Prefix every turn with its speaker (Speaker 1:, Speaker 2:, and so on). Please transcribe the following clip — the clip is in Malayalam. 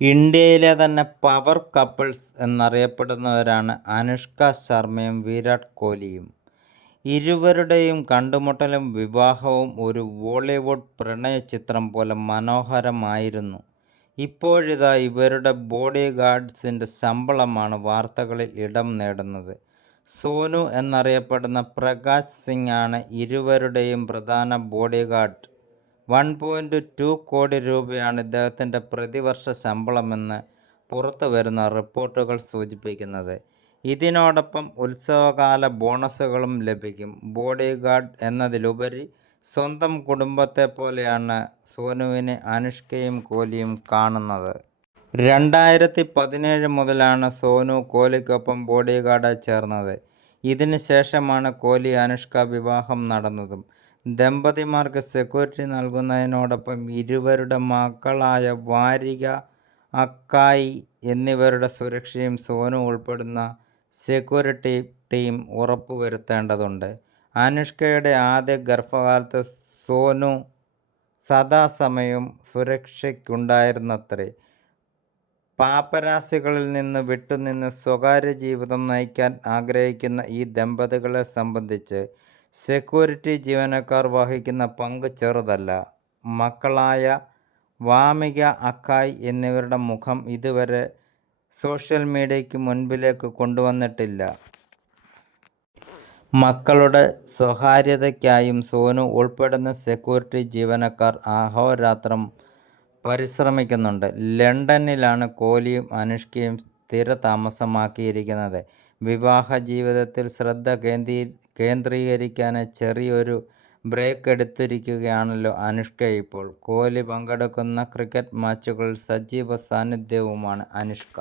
Speaker 1: ഇന്ത്യയിലെ തന്നെ പവർ കപ്പിൾസ് എന്നറിയപ്പെടുന്നവരാണ് അനുഷ്ക ശർമ്മയും വിരാട് കോഹ്ലിയും. ഇരുവരുടെയും കണ്ടുമുട്ടലും വിവാഹവും ഒരു ബോളിവുഡ് പ്രണയ ചിത്രം പോലെ മനോഹരമായിരുന്നു. ഇപ്പോഴിതാ ഇവരുടെ ബോഡി ഗാർഡ്സിന്റെ ശമ്പളമാണ് വാർത്തകളിൽ ഇടം നേടുന്നത്. സോനു എന്നറിയപ്പെടുന്ന പ്രകാശ് സിംഗ് ആണ് ഇരുവരുടെയും പ്രധാന ബോഡിഗാർഡ്. വൺ പോയിന്റ് ടു കോടി രൂപയാണ് ഇദ്ദേഹത്തിന്റെ പ്രതിവർഷ ശമ്പളമെന്ന് പുറത്തു വരുന്ന റിപ്പോർട്ടുകൾ സൂചിപ്പിക്കുന്നത്. ഇതിനോടൊപ്പം ഉത്സവകാല ബോണസുകളും ലഭിക്കും. ബോഡി ഗാർഡ് എന്നതിലുപരി സ്വന്തം കുടുംബത്തെ പോലെയാണ് സോനുവിനെ അനുഷ്കയും കോലിയും കാണുന്നത്. രണ്ടായിരത്തി പതിനേഴ് മുതലാണ് സോനു കോഹ്ലിക്കൊപ്പം ബോഡിഗാർഡായി ചേർന്നത്. ഇതിന് ശേഷമാണ് കോലി അനുഷ്ക വിവാഹം നടന്നതും. ദമ്പതിമാർക്ക് സെക്യൂരിറ്റി നൽകുന്നതിനോടൊപ്പം ഇരുവരുടെ മക്കളായ വാരിക, അക്കായി എന്നിവരുടെ സുരക്ഷയും സോനു ഉൾപ്പെടുന്ന സെക്യൂരിറ്റി ടീം ഉറപ്പുവരുത്തേണ്ടതുണ്ട്. അനുഷ്കയുടെ ആദ്യ ഗർഭകാലത്ത് സോനു സദാസമയവും സുരക്ഷയ്ക്കുണ്ടായിരുന്നത്രേ. പാപ്പരാസികളിൽ നിന്ന് വിട്ടുനിന്ന് സ്വകാര്യ ജീവിതം നയിക്കാൻ ആഗ്രഹിക്കുന്ന ഈ ദമ്പതികളെ സംബന്ധിച്ച് സെക്യൂരിറ്റി ജീവനക്കാർ വഹിക്കുന്ന പങ്ക് ചെറുതല്ല. മക്കളായ വാമിക, അക്കായ് എന്നിവരുടെ മുഖം ഇതുവരെ സോഷ്യൽ മീഡിയയ്ക്ക് മുൻപിലേക്ക് കൊണ്ടുവന്നിട്ടില്ല. മക്കളുടെ സ്വകാര്യതയ്ക്കായും സോനു ഉൾപ്പെടുന്ന സെക്യൂരിറ്റി ജീവനക്കാർ അഹോരാത്രം പരിശ്രമിക്കുന്നുണ്ട്. ലണ്ടനിലാണ് കോലിയും അനുഷ്കയും സ്ഥിരതാമസമാക്കിയിരിക്കുന്നത്. വിവാഹജീവിതത്തിൽ ശ്രദ്ധ കേന്ദ്രീ കേന്ദ്രീകരിക്കാനായി ചെറിയൊരു ബ്രേക്ക് എടുത്തിരിക്കുകയാണല്ലോ അനുഷ്ക ഇപ്പോൾ. കോഹ്ലി പങ്കെടുക്കുന്ന ക്രിക്കറ്റ് മാച്ചുകളിൽ സജീവ സാന്നിധ്യവുമാണ് അനുഷ്ക.